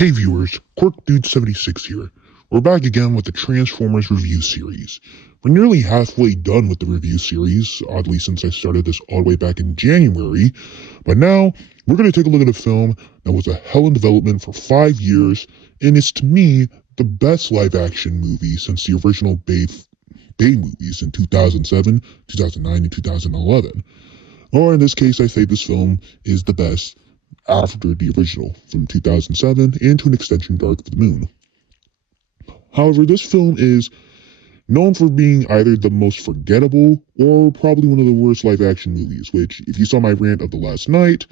Hey viewers, QuirkDude76 here. We're back again with the Transformers review series. We're nearly halfway done with the review series, oddly since I started this all the way back in January, but now we're going to take a look at a film that was a hell in development for 5 years, and is to me the best live-action movie since the original Bay movies in 2007, 2009, and 2011. Or in this case, I say this film is the best after the original from 2007 and to an extension Dark of the Moon. However, this film is known for being either the most forgettable or probably one of the worst live-action movies, which, if you saw my rant of the last night,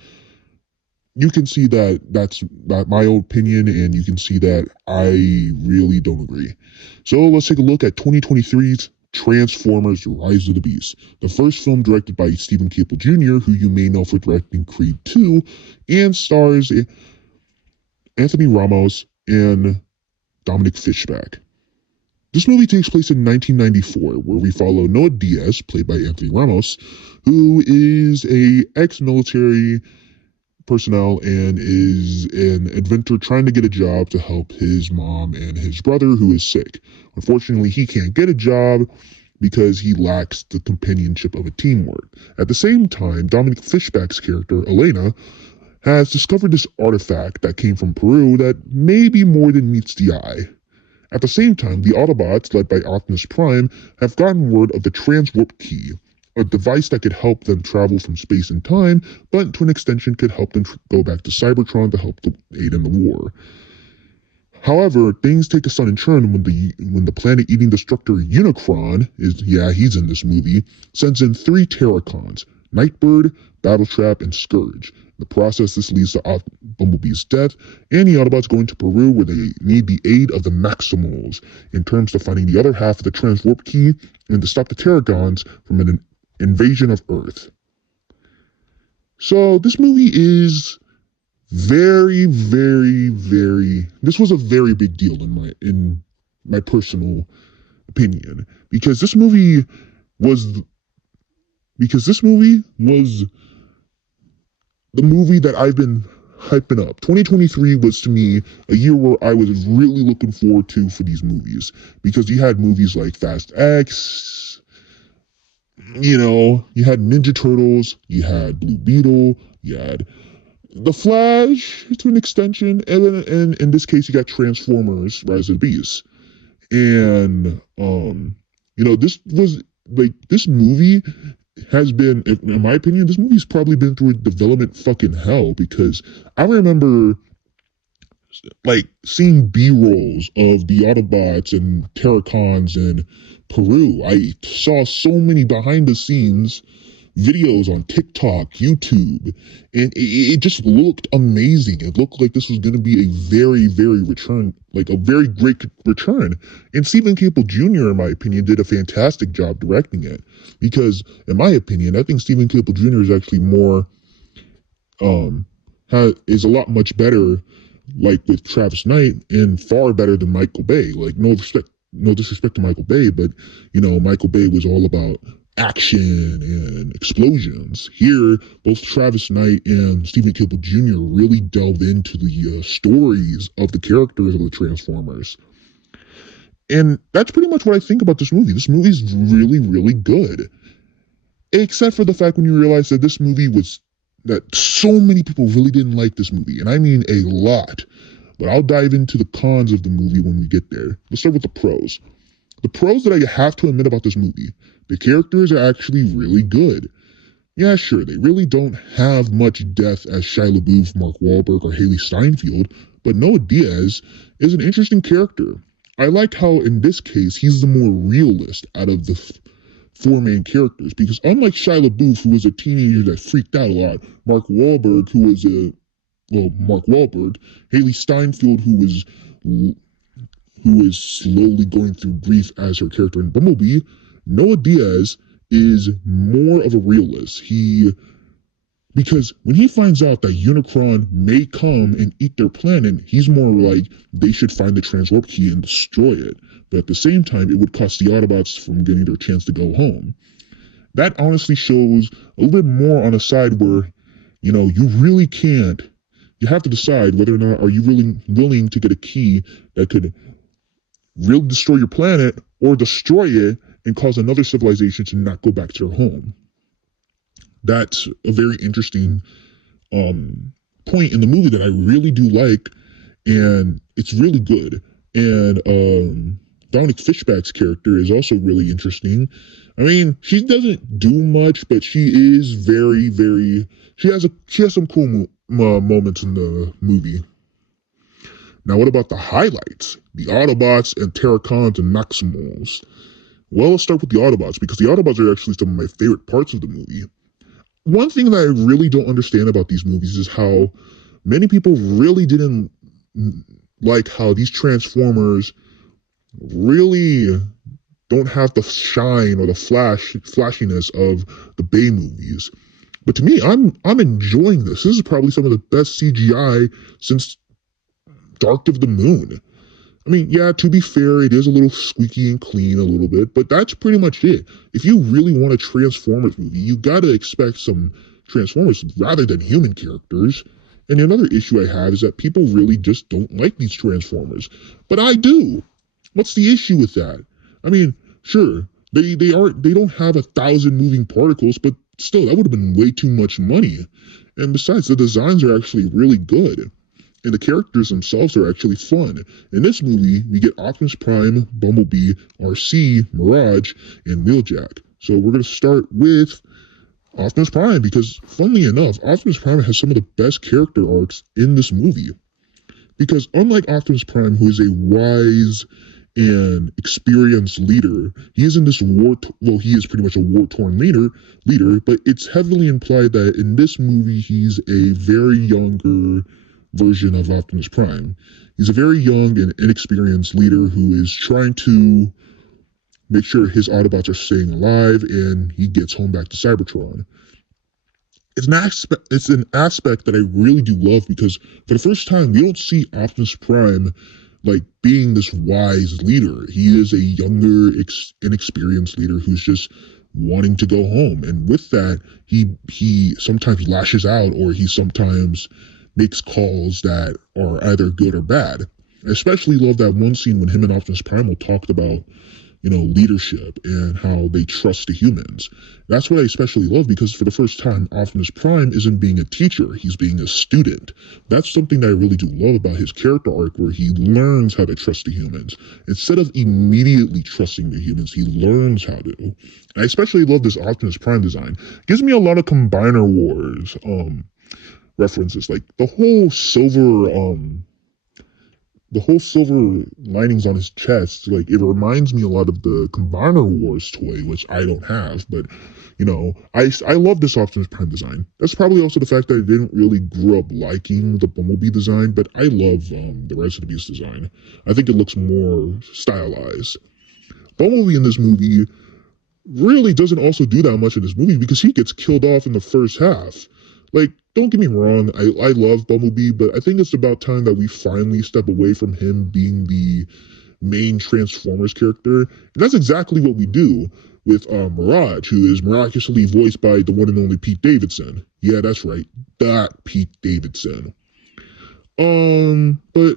you can see that that's my own opinion, and you can see that I really don't agree. So let's take a look at 2023's Transformers Rise of the Beast, the first film directed by Steven Caple Jr., who you may know for directing Creed 2, and stars Anthony Ramos and Dominic Fishback. This movie takes place in 1994, where we follow Noah Diaz, played by Anthony Ramos, who is a ex-military personnel and is an inventor trying to get a job to help his mom and his brother who is sick. Unfortunately, he can't get a job because he lacks the companionship of a teamwork. At the same time, Dominic Fishback's character, Elena, has discovered this artifact that came from Peru that may be more than meets the eye. At the same time, the Autobots, led by Optimus Prime, have gotten word of the Transwarp Key, a device that could help them travel from space and time, but to an extension could help them go back to Cybertron to help aid in the war. However, things take a sudden turn when the planet-eating destructor Unicron, he's in this movie, sends in 3 Terracons, Nightbird, Battletrap, and Scourge. In the process, this leads to Bumblebee's death, and the Autobots going to Peru where they need the aid of the Maximals in terms of finding the other half of the Transwarp Key and to stop the Terracons from an invasion of Earth. So this movie is very, very, this was a very big deal in my personal opinion, because this movie was the movie that I've been hyping up. 2023 was, to me, a year where I was really looking forward to for these movies, because you had movies like Fast X, you had Ninja Turtles, you had Blue Beetle, you had The Flash to an extension, and then in this case you got Transformers Rise of the Beast. And this movie has been, in my opinion, this movie's probably been through a development fucking hell, because I remember seeing B-rolls of the Autobots and Terracons in Peru. I saw so many behind the scenes videos on TikTok, YouTube, and it just looked amazing. It looked like this was going to be a very, very great return. And Steven Caple Jr., in my opinion, did a fantastic job directing it, because, in my opinion, I think Steven Caple Jr. is actually is a lot much better, with Travis Knight, and far better than Michael Bay. No disrespect to Michael Bay, but, Michael Bay was all about action and explosions. Here, both Travis Knight and Steven Caple Jr. really delved into the stories of the characters of the Transformers. And that's pretty much what I think about this movie. This movie is really, really good. Except for the fact when you realize that that so many people really didn't like this movie. And I mean a lot. But I'll dive into the cons of the movie when we get there. Let's start with the pros. The pros that I have to admit about this movie: the characters are actually really good. Yeah, sure, they really don't have much depth as Shia LaBeouf, Mark Wahlberg, or Haley Steinfeld, but Noah Diaz is an interesting character. I like how, in this case, he's the more realist out of the 4 main characters, because unlike Shia LaBeouf, who was a teenager that freaked out a lot, Mark Wahlberg, Haley Steinfeld, who is slowly going through grief as her character in Bumblebee, Noah Diaz is more of a realist. Because when he finds out that Unicron may come and eat their planet, he's more like, they should find the Transwarp Key and destroy it. But at the same time, it would cost the Autobots from getting their chance to go home. That honestly shows a little bit more on a side where, you really can't you have to decide whether or not are you really willing to get a key that could really destroy your planet or destroy it and cause another civilization to not go back to their home. That's a very interesting point in the movie that I really do like, and it's really good. And Dominic Fishback's character is also really interesting. I mean, she doesn't do much, but she is very, very. She has some cool moments in the movie. Now, what about the highlights? The Autobots and Terracons and Maximals. Well, let's start with the Autobots, because the Autobots are actually some of my favorite parts of the movie. One thing that I really don't understand about these movies is how many people really didn't like how these Transformers really don't have the shine or the flashiness of the Bay movies. But to me, I'm enjoying this. This is probably some of the best CGI since Dark of the Moon. I mean, yeah, to be fair, it is a little squeaky and clean a little bit, but that's pretty much it. If you really want a Transformers movie, you gotta expect some Transformers rather than human characters. And another issue I have is that people really just don't like these Transformers. But I do. What's the issue with that? I mean, sure, they don't have 1,000 moving particles, but still, that would have been way too much money. And besides, the designs are actually really good. And the characters themselves are actually fun. In this movie, we get Optimus Prime, Bumblebee, Arcee, Mirage, and Wheeljack. So we're going to start with Optimus Prime, because funnily enough, Optimus Prime has some of the best character arcs in this movie. Because unlike Optimus Prime, who is a wise and experienced leader, he is in this he is pretty much a war-torn leader, but it's heavily implied that in this movie, he's a very younger version of Optimus Prime. He's a very young and inexperienced leader who is trying to make sure his Autobots are staying alive, and he gets home back to Cybertron. It's an aspect that I really do love, because for the first time, we don't see Optimus Prime like being this wise leader. He is a younger, inexperienced leader who's just wanting to go home. And with that, he sometimes lashes out, or he sometimes makes calls that are either good or bad. I especially love that one scene when him and Optimus Primal talked about, leadership and how they trust the humans. That's what I especially love, because for the first time, Optimus Prime isn't being a teacher, he's being a student. That's something that I really do love about his character arc, where he learns how to trust the humans. Instead of immediately trusting the humans, he learns how to. I especially love this Optimus Prime design. It gives me a lot of Combiner Wars references, like the whole silver linings on his chest. Like, it reminds me a lot of the Combiner Wars toy, which I don't have, but I love this Optimus Prime design. That's probably also the fact that I didn't really grow up liking the Bumblebee design, but I love the Rise of the Beast design. I think it looks more stylized. Bumblebee in this movie really doesn't also do that much in this movie, because he gets killed off in the first half. Like, don't get me wrong, I love Bumblebee, but I think it's about time that we finally step away from him being the main Transformers character. And that's exactly what we do with Mirage, who is miraculously voiced by the one and only Pete Davidson. Yeah, that's right, that Pete Davidson. But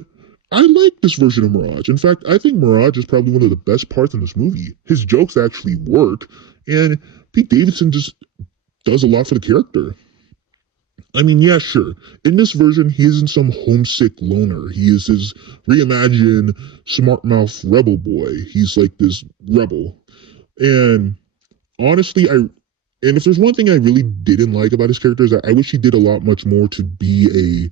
I like this version of Mirage. In fact, I think Mirage is probably one of the best parts in this movie. His jokes actually work, and Pete Davidson just does a lot for the character. I mean, yeah, sure. In this version, he isn't some homesick loner. He is his reimagined smart mouth rebel boy. He's like this rebel. And honestly, if there's one thing I really didn't like about his character, is that I wish he did a lot much more to be a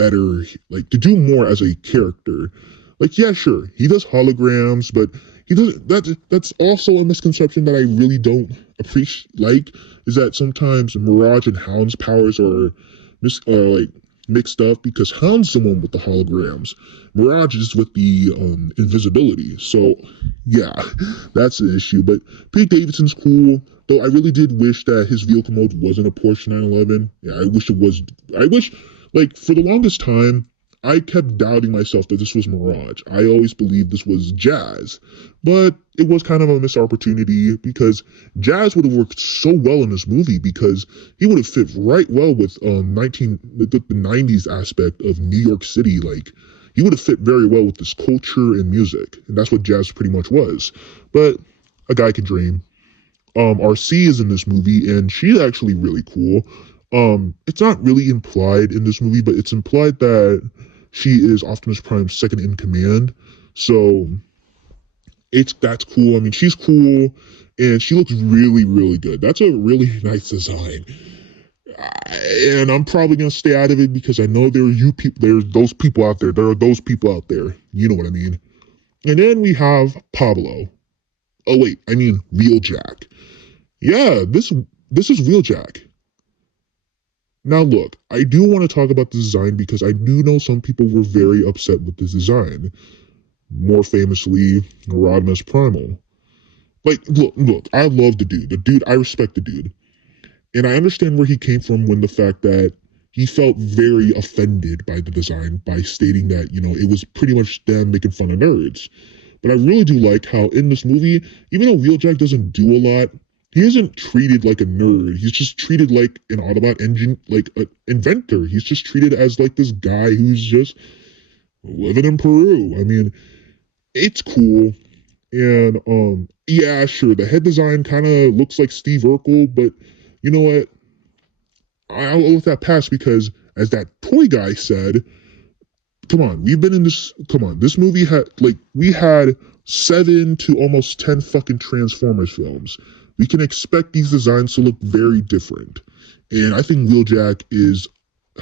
better, like, to do more as a character. Like, yeah, sure, he does holograms, but he doesn't. That's also a misconception that I really don't appreciate. Is that sometimes Mirage and Hound's powers are mixed up, because Hound's the one with the holograms, Mirage is with the invisibility. So yeah, that's an issue. But Pete Davidson's cool, though I really did wish that his vehicle mode wasn't a Porsche 911. Yeah, I wish, like, for the longest time, I kept doubting myself that this was Mirage. I always believed this was Jazz, but it was kind of a missed opportunity because Jazz would have worked so well in this movie because he would have fit right well with the 90s aspect of New York City. Like, he would have fit very well with this culture and music, and that's what Jazz pretty much was. But a guy can dream. RC is in this movie, and she's actually really cool. It's not really implied in this movie, but it's implied that she is Optimus Prime's second in command. So that's cool. I mean, she's cool, and she looks really, really good. That's a really nice design. And I'm probably gonna stay out of it because I know there's those people out there. There are those people out there. You know what I mean? And then we have Pablo. Oh wait, I mean Wheeljack. Yeah, this is Wheeljack. Now look, I do want to talk about the design because I do know some people were very upset with this design. More famously, Rodimus Primal. Like, look, I love the dude. The dude, I respect the dude. And I understand where he came from when the fact that he felt very offended by the design by stating that, it was pretty much them making fun of nerds. But I really do like how in this movie, even though Wheeljack doesn't do a lot, he isn't treated like a nerd. He's just treated like an Autobot engine, like an inventor. He's just treated as like this guy who's just living in Peru. I mean, it's cool. And yeah, sure, the head design kind of looks like Steve Urkel, but you know what? I'll let that pass because as that toy guy said, come on, this movie we had 7 to almost 10 fucking Transformers films. We can expect these designs to look very different. And I think Wheeljack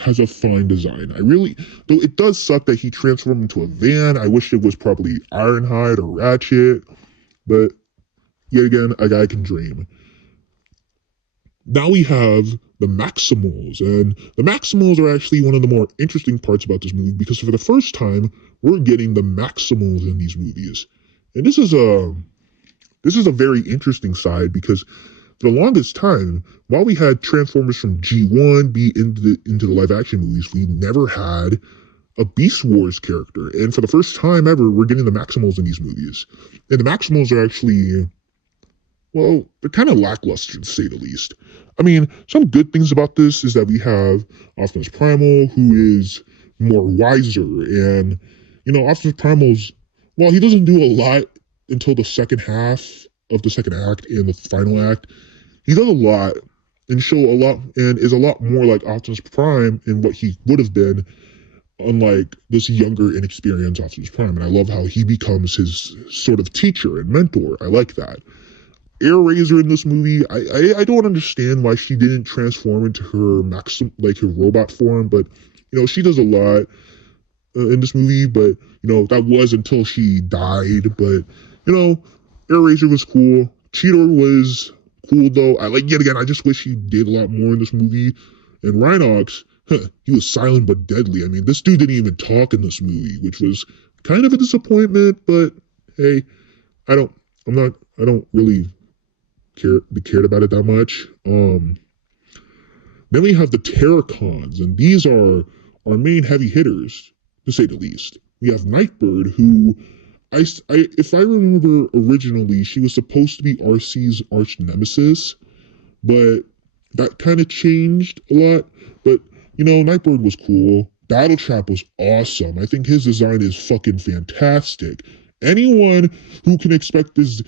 has a fine design. Though it does suck that he transformed into a van. I wish it was probably Ironhide or Ratchet. But yet again, a guy can dream. Now we have the Maximals, and the Maximals are actually one of the more interesting parts about this movie because for the first time, we're getting the Maximals in these movies. And this is a very interesting side because for the longest time, while we had Transformers from G1 be into the live action movies, we never had a Beast Wars character. And for the first time ever, we're getting the Maximals in these movies. And the Maximals are actually, well, they're kind of lackluster to say the least. I mean, some good things about this is that we have Optimus Primal, who is more wiser. And, Optimus Primal's, well, he doesn't do a lot until the second half of the second act and the final act. He does a lot and is a lot more like Optimus Prime in what he would have been, unlike this younger, inexperienced Optimus Prime. And I love how he becomes his sort of teacher and mentor. I like that. Airazor in this movie, I don't understand why she didn't transform into her her robot form, but she does a lot in this movie, but that was until she died. But Airazor was cool. Cheetor was cool though. Yet again, I just wish he did a lot more in this movie. And Rhinox, he was silent but deadly. I mean, this dude didn't even talk in this movie, which was kind of a disappointment, but hey, I don't really cared about it that much. Then we have the Terracons, and these are our main heavy hitters, to say the least. We have Nightbird, who if I remember originally, she was supposed to be RC's arch nemesis, but that kind of changed a lot. But Nightbird was cool. Battletrap was awesome. I think his design is fucking fantastic. Anyone who can expect this,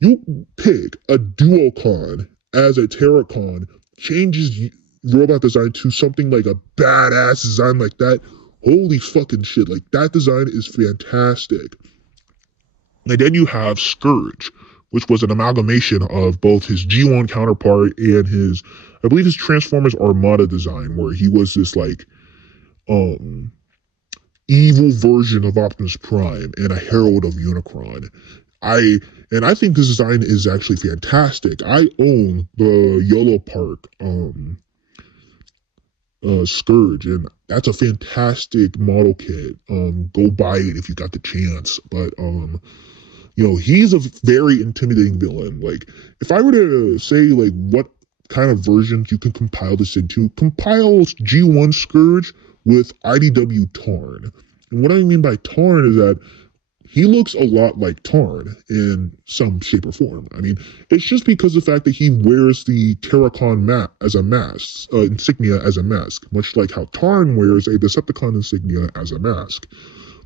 you pick a Duocon as a Terracon, changes robot design to something like a badass design like that. Holy fucking shit, that design is fantastic. And then you have Scourge, which was an amalgamation of both his G1 counterpart and I believe his Transformers Armada design, where he was this evil version of Optimus Prime and a herald of Unicron. I think this design is actually fantastic. I own the Yellow Park Scourge, and that's a fantastic model kit. Go buy it if you got the chance. But he's a very intimidating villain. If I were to say what kind of versions you can compile this into, compile G1 Scourge with IDW Tarn. And what I mean by Tarn is that he looks a lot like Tarn in some shape or form. I mean, it's just because of the fact that he wears the Terracon as a mask, insignia as a mask, much like how Tarn wears a Decepticon insignia as a mask.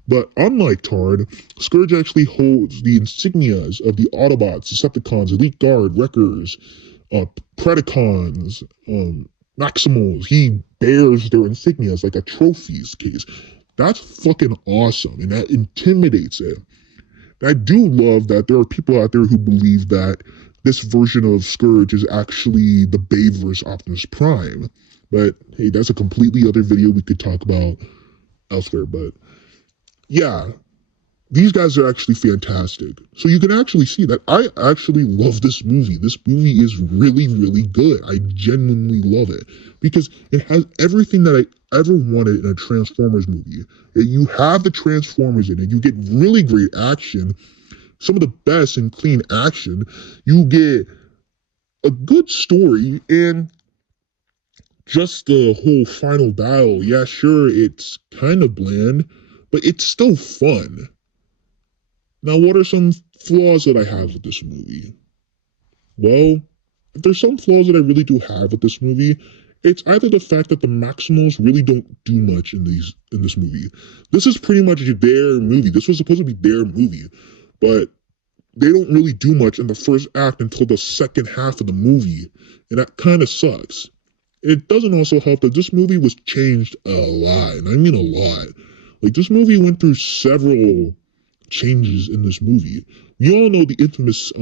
But unlike Tarn, Scourge actually holds the insignias of the Autobots, Decepticons, Elite Guard, Wreckers, Predacons, Maximals. He bears their insignias like a trophies case. That's fucking awesome, and that intimidates it. And I do love that there are people out there who believe that this version of Scourge is actually the Bayverse Optimus Prime. But hey, that's a completely other video we could talk about elsewhere. But yeah, these guys are actually fantastic. So you can actually see that I actually love this movie. This movie is really, really good. I genuinely love it because it has everything that I ever wanted in a Transformers movie. You have the Transformers in it. You get really great action, some of the best and clean action. You get a good story and just the whole final battle. Yeah, sure, it's kind of bland, but it's still fun. Now, what are some flaws that I have with this movie? Well, if there's some flaws that I really do have with this movie, it's either the fact that the Maximals really don't do much in this movie. This is pretty much their movie. This was supposed to be their movie, but they don't really do much in the first act until the second half of the movie, and that kind of sucks. It doesn't also help that this movie was changed a lot, and I mean a lot. Like, this movie went through several changes in this movie. We all know the infamous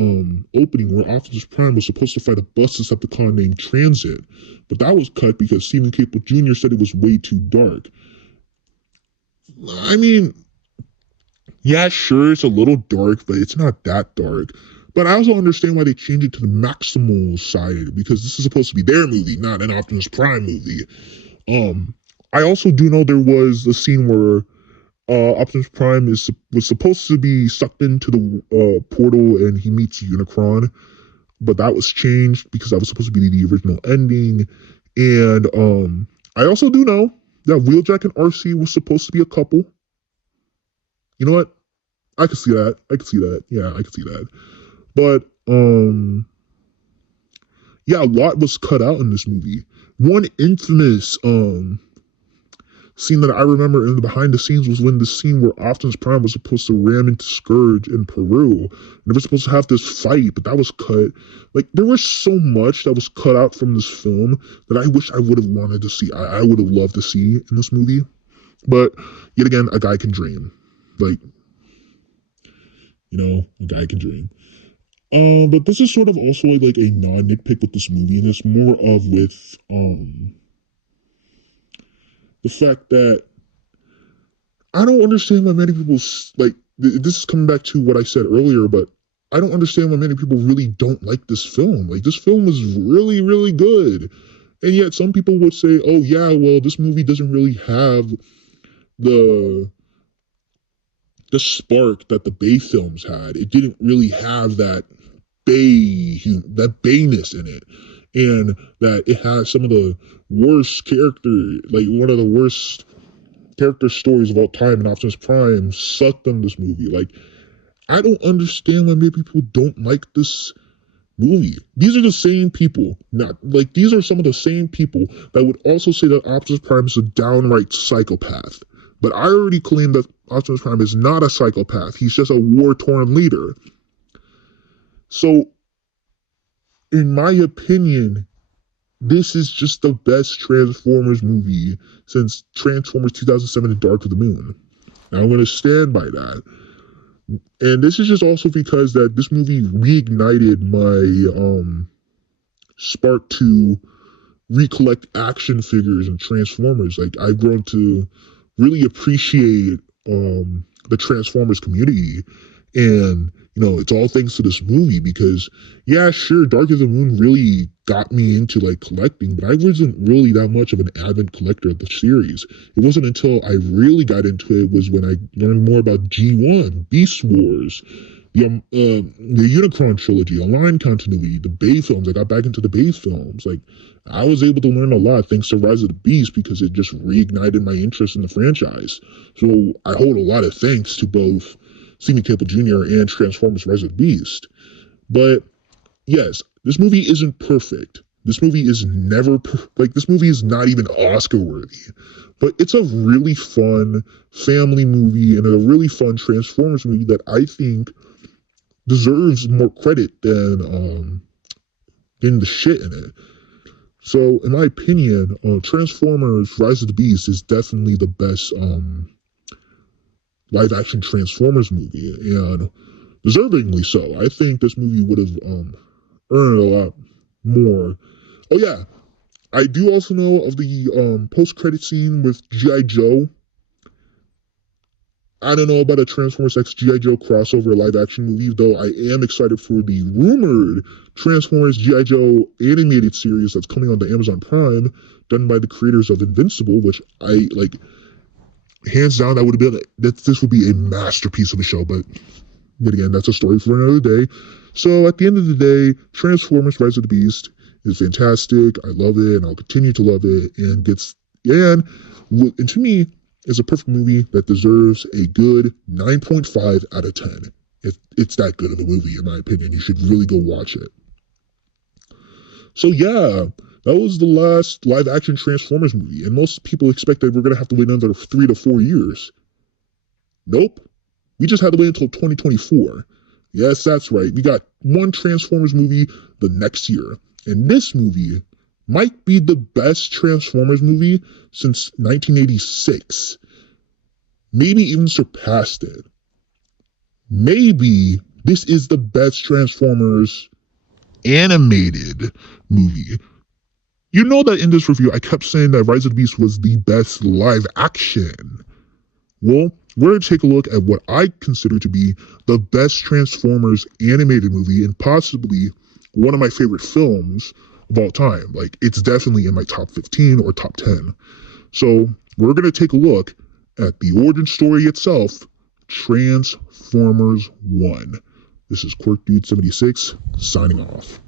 opening where Optimus Prime was supposed to fight a bus Decepticon named Transit, but that was cut because Stephen Caple Jr. said it was way too dark. I mean, yeah, sure, it's a little dark, but it's not that dark. But I also understand why they changed it to the Maximal side, because this is supposed to be their movie, not an Optimus Prime movie. I also do know there was a scene where Optimus Prime was supposed to be sucked into the portal and he meets Unicron, but that was changed because that was supposed to be the original ending. And I also do know that Wheeljack and RC was supposed to be a couple. You know what? I could see that. Yeah, I could see that. But yeah, a lot was cut out in this movie. One infamous scene that I remember in the behind the scenes was when the scene where Optimus Prime was supposed to ram into Scourge in Peru. And they were supposed to have this fight, but that was cut. Like, there was so much that was cut out from this film that I wish I would have wanted to see. I would have loved to see in this movie. But yet again, a guy can dream. Like, you know, a guy can dream. But this is sort of also like a non-nitpick with this movie, and it's more of with the fact that I don't understand why many people, like, this is coming back to what I said earlier, but I don't understand why many people really don't like this film. Like, this film is really, really good. And yet some people would say, oh yeah, well, this movie doesn't really have the spark that the Bay films had. It didn't really have that Bayness in it. And that it has some of the worst like one of the worst character stories of all time, and Optimus Prime sucked on this movie. Like, I don't understand why many people don't like this movie. These are the same people, these are some of the same people that would also say that Optimus Prime is a downright psychopath. But I already claim that Optimus Prime is not a psychopath. He's just a war-torn leader. So, in my opinion, this is just the best Transformers movie since Transformers 2007 and Dark of the Moon. And I'm going to stand by that. And this is just also because that this movie reignited my spark to recollect action figures and Transformers. Like, I've grown to really appreciate the Transformers community. And, you know, it's all thanks to this movie because, yeah, sure, Dark of the Moon really got me into, like, collecting, but I wasn't really that much of an avid collector of the series. It wasn't until I really got into it was when I learned more about G1, Beast Wars, the Unicron trilogy, Align continuity, the Bay films. I got back into the Bay films. Like, I was able to learn a lot thanks to Rise of the Beast because it just reignited my interest in the franchise. So I hold a lot of thanks to both Stephen Campbell Jr. and Transformers Rise of the Beast. But yes, this movie isn't perfect. This movie is never, this movie is not even Oscar worthy. But it's a really fun family movie and a really fun Transformers movie that I think deserves more credit than the shit in it. So, in my opinion, Transformers Rise of the Beast is definitely the best live-action Transformers movie, and deservingly so. I think this movie would have earned a lot more. Oh yeah, I do also know of the post-credit scene with G.I. Joe. I don't know about a Transformers X G.I. Joe crossover live-action movie, though I am excited for the rumored Transformers G.I. Joe animated series that's coming on the Amazon Prime, done by the creators of Invincible, which I, hands down, that would have been, this would be a masterpiece of a show, but again, that's a story for another day. So at the end of the day, Transformers Rise of the Beast is fantastic. I love it, and I'll continue to love it, and to me, is a perfect movie that deserves a good 9.5 out of 10. It's that good of a movie, in my opinion. You should really go watch it. So yeah, that was the last live-action Transformers movie, and most people expect that we're going to have to wait another 3 to 4 years. Nope. We just had to wait until 2024. Yes, that's right. We got one Transformers movie the next year. And this movie might be the best Transformers movie since 1986. Maybe even surpassed it. Maybe this is the best Transformers animated movie. You know that in this review, I kept saying that Rise of the Beast was the best live action. Well, we're going to take a look at what I consider to be the best Transformers animated movie and possibly one of my favorite films of all time. It's definitely in my top 15 or top 10. So we're going to take a look at the origin story itself, Transformers 1. This is QuirkDude76 signing off.